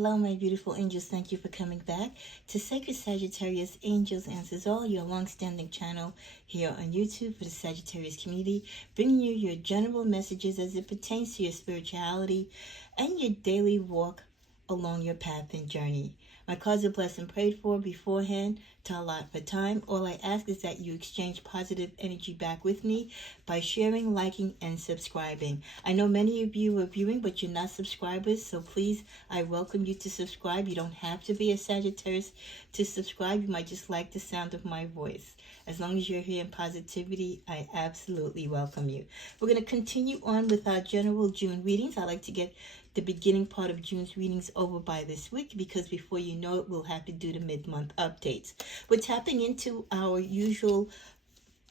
hello, my beautiful angels. Thank you for coming back to Sacred Sagittarius Angels Answers All, your long-standing channel here on YouTube for the Sagittarius community, bringing you your general messages as it pertains to your spirituality and your daily walk along your path and journey. My cards are blessed and prayed for beforehand to allot for time. All I ask is that you exchange positive energy back with me by sharing, liking, and subscribing. I know many of you are viewing, but you're not subscribers, so please, I welcome you to subscribe. You don't have to be a Sagittarius to subscribe. You might just like the sound of my voice. As long as you're here in positivity, I absolutely welcome you. We're going to continue on with our general June readings. I like to get the beginning part of June's readings over by this week, because before you know it, we'll have to do the mid-month updates. We're tapping into our usual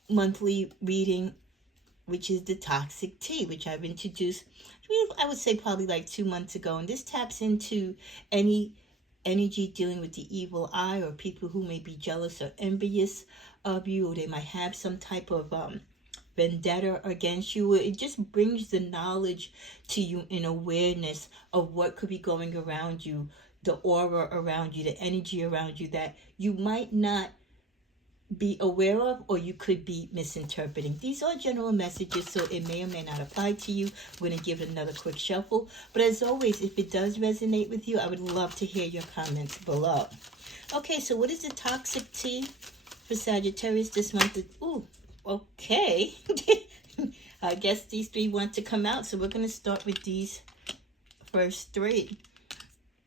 monthly reading, which is the toxic tea, which I've introduced, I would say probably like 2 months ago. And this taps into any energy dealing with the evil eye, or people who may be jealous or envious of you, or they might have some type of vendetta against you. It just brings the knowledge to you in awareness of what could be going around you, the aura around you, the energy around you that you might not be aware of, or you could be misinterpreting. These are general messages, so it may or may not apply to you. We're going to give it another quick shuffle. But as always, if it does resonate with you, I would love to hear your comments below. Okay, so what is the toxic tea for Sagittarius this month? Ooh, okay. I guess these three want to come out, so we're going to start with these first three.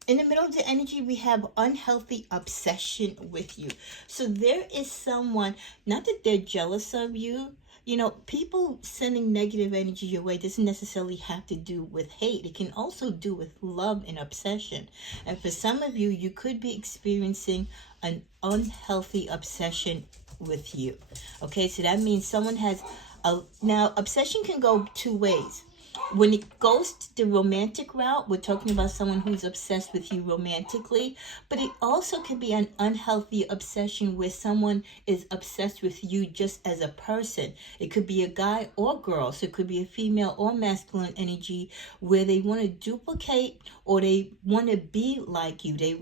In the middle of the energy, we have unhealthy obsession with you. So there is someone, not that they're jealous of you. You know, people sending negative energy your way doesn't necessarily have to do with hate. It can also do with love and obsession. And for some of you, you could be experiencing an unhealthy obsession with you. Okay, so that means someone has now obsession can go two ways. When it goes to the romantic route, we're talking about someone who's obsessed with you romantically, but it also can be an unhealthy obsession where someone is obsessed with you just as a person. It could be a guy or girl, so it could be a female or masculine energy where they want to duplicate, or they want to be like you. They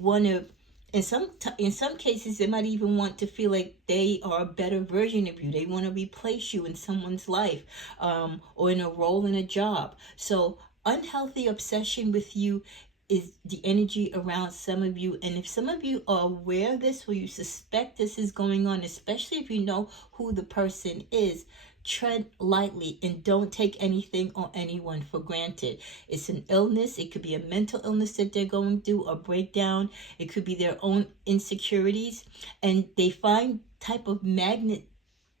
want to, in some cases, they might even want to feel like they are a better version of you. They want to replace you in someone's life, or in a role in a job. So unhealthy obsession with you is the energy around some of you. And if some of you are aware of this, or you suspect this is going on, especially if you know who the person is, tread lightly and don't take anything or anyone for granted. It's an illness. It could be a mental illness that they're going through, a breakdown. It could be their own insecurities, and they find type of magnet,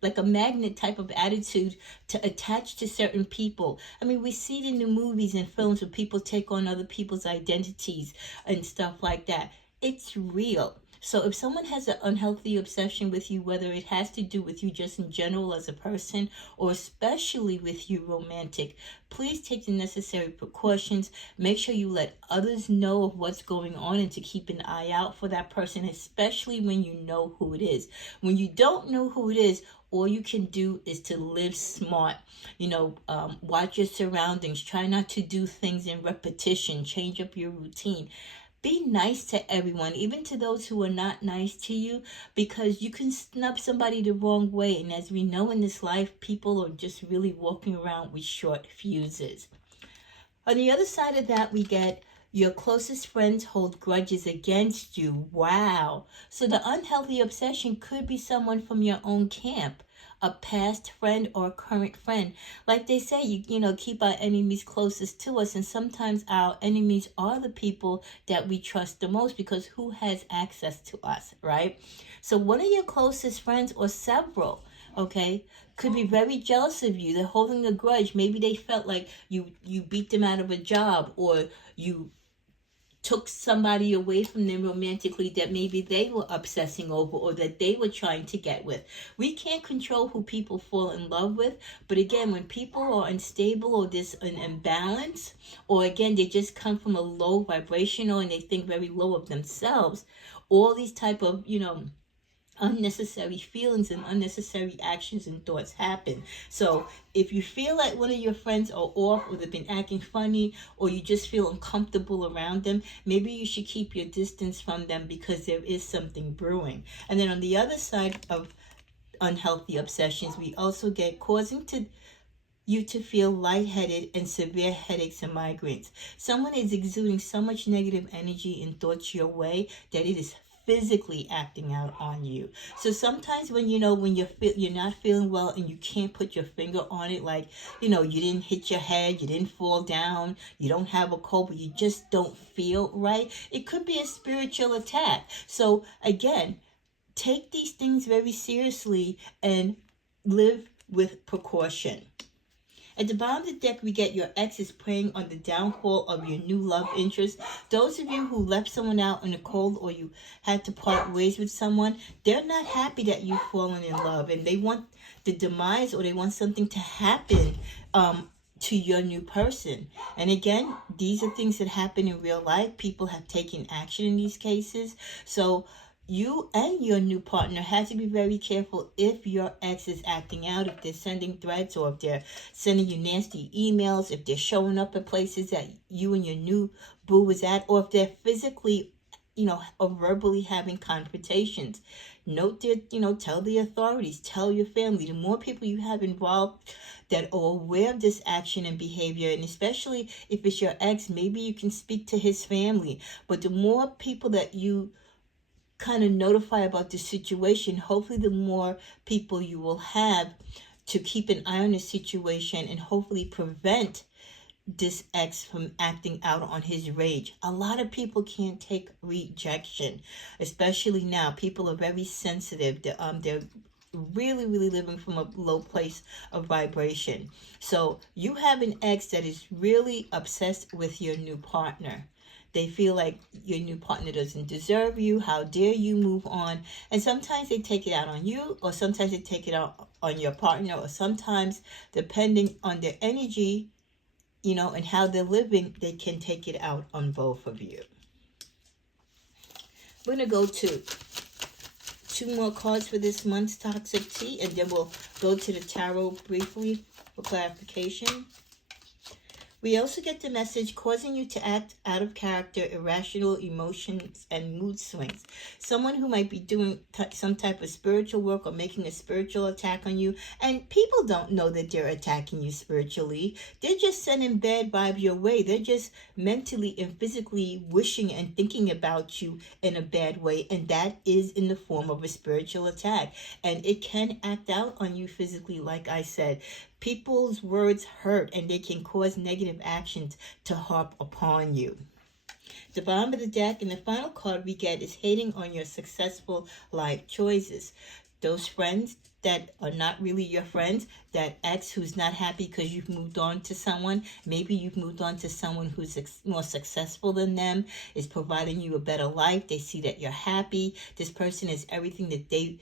like a magnet type of attitude, to attach to certain people. I mean, we see it in the movies and films where people take on other people's identities and stuff like that. It's real. So if someone has an unhealthy obsession with you, whether it has to do with you just in general as a person, or especially with you romantic, please take the necessary precautions. Make sure you let others know of what's going on, and to keep an eye out for that person, especially when you know who it is. When you don't know who it is, all you can do is to live smart. Watch your surroundings. Try not to do things in repetition. Change up your routine. Be nice to everyone, even to those who are not nice to you, because you can snub somebody the wrong way. And as we know in this life, people are just really walking around with short fuses. On the other side of that, we get your closest friends hold grudges against you. Wow. So the unhealthy obsession could be someone from your own camp, a past friend or a current friend. Like they say, you keep our enemies closest to us, and sometimes our enemies are the people that we trust the most, because who has access to us, right? So one of your closest friends, or several, okay, could be very jealous of you. They're holding a grudge. Maybe they felt like you beat them out of a job, or you took somebody away from them romantically that maybe they were obsessing over, or that they were trying to get with. We can't control who people fall in love with, but again, when people are unstable, or there's an imbalance, or again, they just come from a low vibrational and they think very low of themselves, all these type of, unnecessary feelings and unnecessary actions and thoughts happen. So if you feel like one of your friends are off, or they've been acting funny, or you just feel uncomfortable around them, maybe you should keep your distance from them, because there is something brewing. And then on the other side of unhealthy obsessions, we also get causing you to feel lightheaded and severe headaches and migraines. Someone is exuding so much negative energy and thoughts your way that it is physically acting out on you. So sometimes when you're not feeling well and you can't put your finger on it, like you didn't hit your head, you didn't fall down, you don't have a cold, but you just don't feel right, it could be a spiritual attack. So again, take these things very seriously and live with precaution. At the bottom of the deck, we get your ex is preying on the downfall of your new love interest. Those of you who left someone out in the cold, or you had to part ways with someone, they're not happy that you've fallen in love, and they want the demise, or they want something to happen to your new person. And again, these are things that happen in real life. People have taken action in these cases. So you and your new partner have to be very careful if your ex is acting out, if they're sending threats, or if they're sending you nasty emails, if they're showing up at places that you and your new boo was at, or if they're physically, or verbally having confrontations. Note that, tell the authorities, tell your family. The more people you have involved that are aware of this action and behavior, and especially if it's your ex, maybe you can speak to his family. But the more people that you kind of notify about the situation, hopefully the more people you will have to keep an eye on the situation and hopefully prevent this ex from acting out on his rage. A lot of people can't take rejection, especially now. People are very sensitive. They're really, really living from a low place of vibration. So you have an ex that is really obsessed with your new partner. They feel like your new partner doesn't deserve you. How dare you move on? And sometimes they take it out on you, or sometimes they take it out on your partner, or sometimes, depending on their energy, and how they're living, they can take it out on both of you. We're going to go to 2 more cards for this month's Toxic Tea, and then we'll go to the tarot briefly for clarification. We also get the message causing you to act out of character, irrational emotions, and mood swings. Someone who might be doing some type of spiritual work or making a spiritual attack on you. And people don't know that they're attacking you spiritually. They're just sending bad vibes your way. They're just mentally and physically wishing and thinking about you in a bad way. And that is in the form of a spiritual attack. And it can act out on you physically, like I said. People's words hurt, and they can cause negative actions to harp upon you. The bottom of the deck, and the final card we get is hating on your successful life choices. Those friends that are not really your friends, that ex who's not happy because you've moved on to someone. Maybe you've moved on to someone who's more successful than them, is providing you a better life. They see that you're happy. This person is everything that they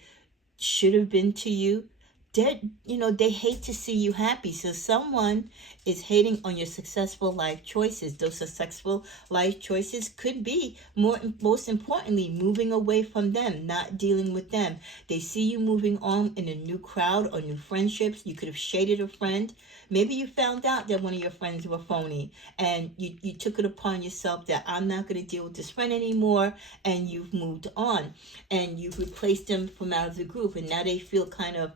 should have been to you. They hate to see you happy. So someone is hating on your successful life choices. Those successful life choices could be, most importantly, moving away from them, not dealing with them. They see you moving on in a new crowd or new friendships. You could have shaded a friend. Maybe you found out that one of your friends were phony, and you took it upon yourself that I'm not going to deal with this friend anymore, and you've moved on, and you've replaced them from out of the group, and now they feel kind of,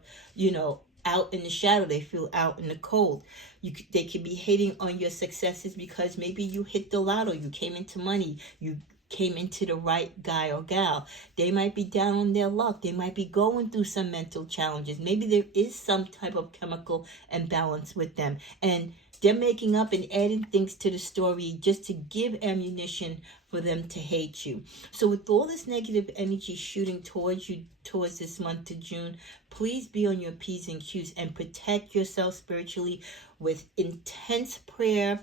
out in the shadow. They feel out in the cold. They could be hating on your successes because maybe you hit the lotto, you came into money, you came into the right guy or gal. They might be down on their luck. They might be going through some mental challenges. Maybe there is some type of chemical imbalance with them, and they're making up and adding things to the story just to give ammunition for them to hate you. So with all this negative energy shooting towards you, towards this month of June, please be on your P's and Q's and protect yourself spiritually with intense prayer,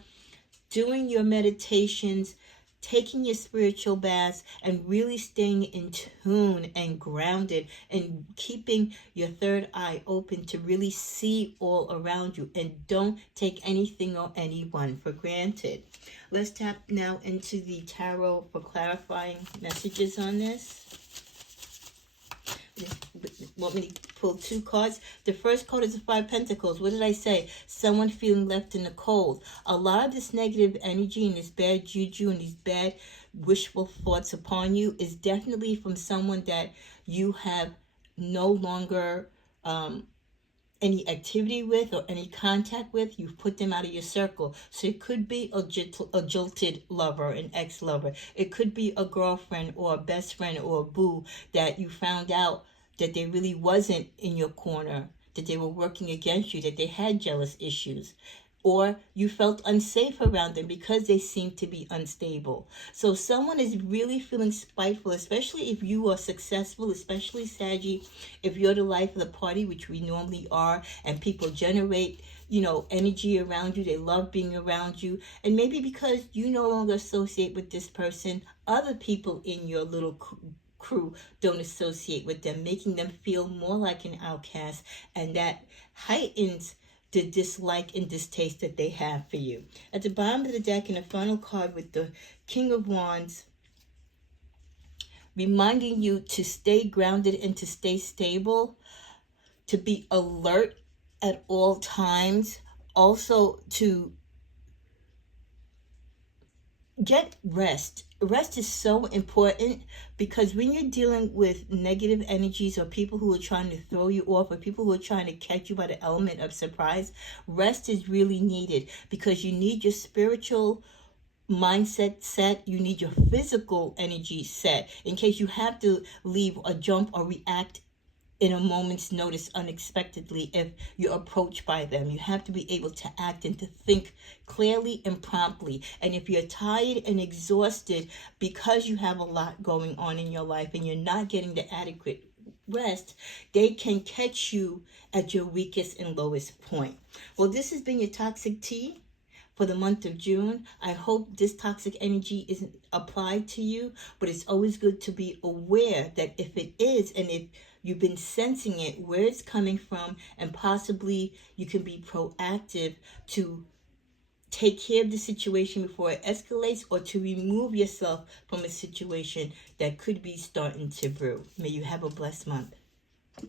doing your meditations, taking your spiritual baths, and really staying in tune and grounded, and keeping your third eye open to really see all around you, and don't take anything or anyone for granted. Let's tap now into the tarot for clarifying messages on this. Want me to pull 2 cards? The first card is the 5 Pentacles. What did I say? Someone feeling left in the cold. A lot of this negative energy and this bad juju and these bad wishful thoughts upon you is definitely from someone that you have no longer any activity with or any contact with. You've put them out of your circle. So it could be a jilted lover, an ex-lover. It could be a girlfriend or a best friend or a boo that you found out that they really wasn't in your corner, that they were working against you, that they had jealous issues. Or you felt unsafe around them because they seem to be unstable. So someone is really feeling spiteful, especially if you are successful, especially Saggy, if you're the life of the party, which we normally are, and people generate, energy around you. They love being around you. And maybe because you no longer associate with this person, other people in your little crew don't associate with them, making them feel more like an outcast, and that heightens the dislike and distaste that they have for you. At the bottom of the deck, in the final card with the King of Wands, reminding you to stay grounded and to stay stable, to be alert at all times, also to get rest. Rest is so important, because when you're dealing with negative energies or people who are trying to throw you off or people who are trying to catch you by the element of surprise, rest is really needed, because you need your spiritual mindset set, you need your physical energy set in case you have to leave or jump or react in a moment's notice unexpectedly. If you're approached by them, you have to be able to act and to think clearly and promptly. And if you're tired and exhausted because you have a lot going on in your life and you're not getting the adequate rest, they can catch you at your weakest and lowest point. Well, this has been your Toxic Tea for the month of June. I hope this toxic energy isn't applied to you, but it's always good to be aware that if it is, and if you've been sensing it, where it's coming from, and possibly you can be proactive to take care of the situation before it escalates, or to remove yourself from a situation that could be starting to brew. May you have a blessed month.